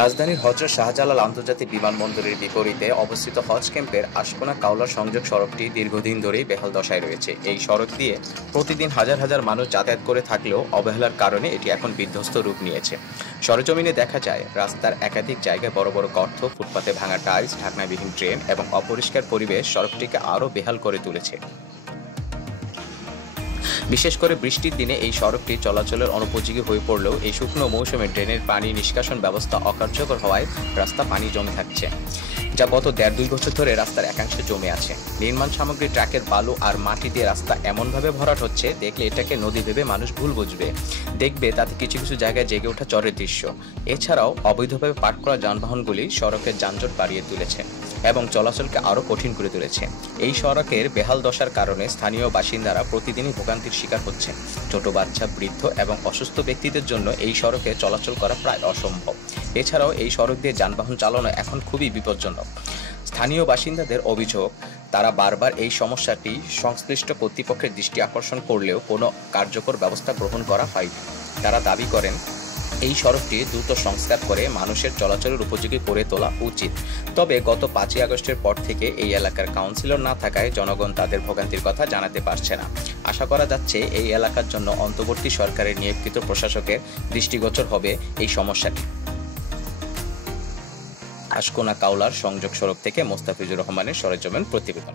রাজধানীর হযরত শাহজালাল আন্তর্জাতিক বিমানবন্দরের বিপরীতে অবস্থিত হজ ক্যাম্পের আশকোনা কাওলার সংযোগ সড়কটি দীর্ঘদিন ধরেই বেহাল দশায় রয়েছে। এই সড়ক দিয়ে প্রতিদিন হাজার হাজার মানুষ যাতায়াত করে থাকলেও অবহেলার কারণে এটি এখন বিধ্বস্ত রূপ নিয়েছে। সরেজমিনে দেখা যায় রাস্তার একাধিক জায়গায় বড় বড় গর্ত, ফুটপাতে ভাঙা টাইলস, ঢাকনাবিহীন ট্রেন এবং অপরিষ্কার পরিবেশ সড়কটিকে আরও বেহাল করে তুলেছে। বিশেষ করে বৃষ্টির দিনে এই সড়কটি চলাচলের অনুপযোগী হয়ে পড়লেও এই শুকনো মৌসুমে ড্রেনের পানি নিষ্কাশন ব্যবস্থা অকার্যকর হওয়ায় রাস্তা পানি জমে থাকছে, যা গত ১.৫-২ বছর ধরে রাস্তার একাংশে জমে আছে। নির্মাণ সামগ্রী, ট্রাকের বালু আর মাটি দিয়ে রাস্তা এমনভাবে ভরাট হচ্ছে, দেখলে এটাকে নদী ভেবে মানুষ ভুল বুঝবে। দেখবে তাতে কিছু কিছু জায়গায় জেগে ওঠা চরের দৃশ্য। এছাড়াও অবৈধভাবে পার্ক করা যানবাহনগুলি সড়কের যানজট বাড়িয়ে তুলেছে এবং চলাচলকে আরও কঠিন করে তুলেছে। এই সড়কের বেহাল দশার কারণে স্থানীয় বাসিন্দারা প্রতিদিনই ভোগান্তির শিকার হচ্ছেন। ছোট বাচ্চা, বৃদ্ধ এবং অসুস্থ ব্যক্তিদের জন্য এই সড়কে চলাচল করা প্রায় অসম্ভব। এছাড়াও এই সড়ক দিয়ে যানবাহন চালানো এখন খুবই বিপজ্জনক। স্থানীয় বাসিন্দাদের অভিযোগ, তারা বারবার এই সমস্যাটি সংশ্লিষ্ট কর্তৃপক্ষের দৃষ্টি আকর্ষণ করলেও কোনো কার্যকর ব্যবস্থা গ্রহণ করা হয়নি। তারা দাবি করেন এই সড়কটি দ্রুত সংস্কার করে মানুষের চলাচলের উপযোগী করে তোলা উচিত। তবে গত ৫ই আগস্টের পর থেকে এই এলাকার কাউন্সিলর না থাকায় জনগণ তাদের ভোগান্তির কথা জানাতে পারছে না। আশা করা যাচ্ছে এই এলাকার জন্য অন্তর্বর্তী সরকারের নিয়োজিত প্রশাসকের দৃষ্টিগোচর হবে এই সমস্যাটি। আশকোনা কাওলার সংযোগ সড়ক থেকে মোস্তাফিজুর রহমানের সরেজমিন প্রতিবেদন।